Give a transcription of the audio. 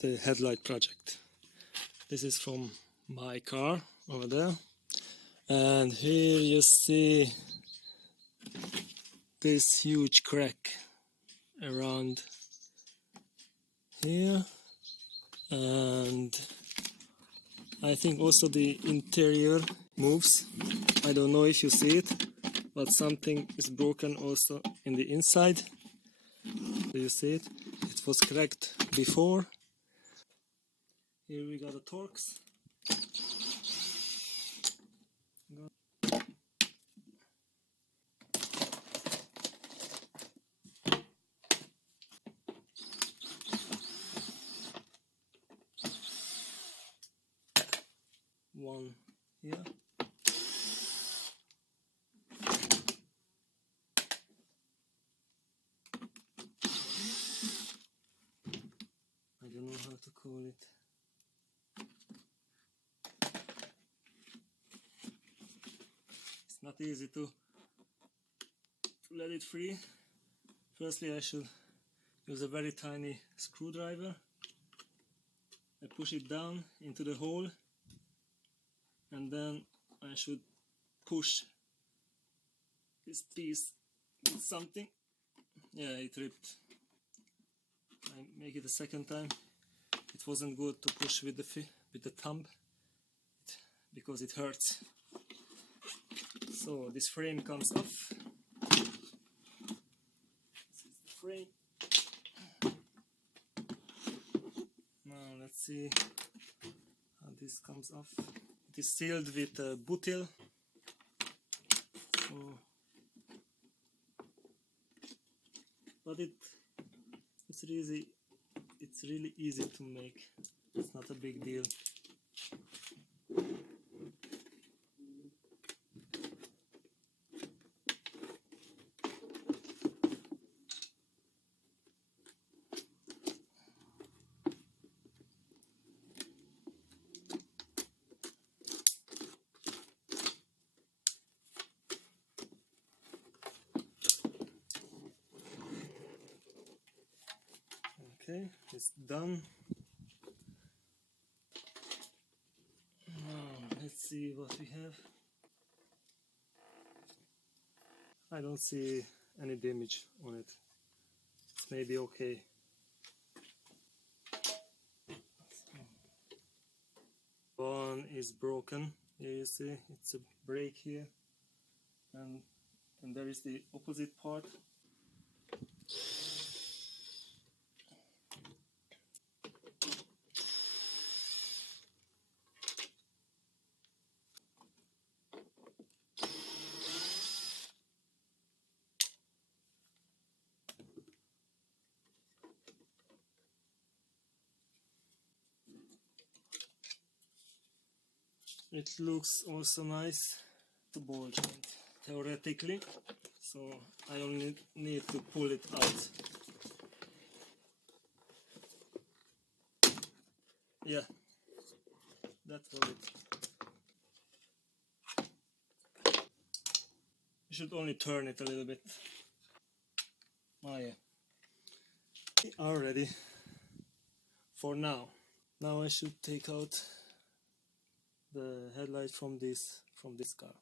the headlight project. This is from my car over there, and here you see this huge crack around here, and I think also the interior moves. I don't know if you see it, but something is broken also in the inside. Do you see it? It was cracked before. Here we got the Torx. One here. I don't know how to call it. It's not easy to let it free. Firstly, I should use a very tiny screwdriver. I push it down into the hole, and then I should push this piece with something. Yeah, it ripped. I make it a second time. It wasn't good to push with the thumb because it hurts. So this frame comes off. This is the frame. Now let's see how this comes off. It is sealed with butyl. So, but it's really easy to make. It's not a big deal. Okay, it's done. Now let's see what we have. I don't see any damage on it. It's maybe okay. One is broken. Here you see it's a break here, and there is the opposite part. It looks also nice to ball joint, theoretically, so I only need to pull it out. Yeah, that was it. You should only turn it a little bit. Oh yeah. We are ready for now. Now I should take out the headlight from this car.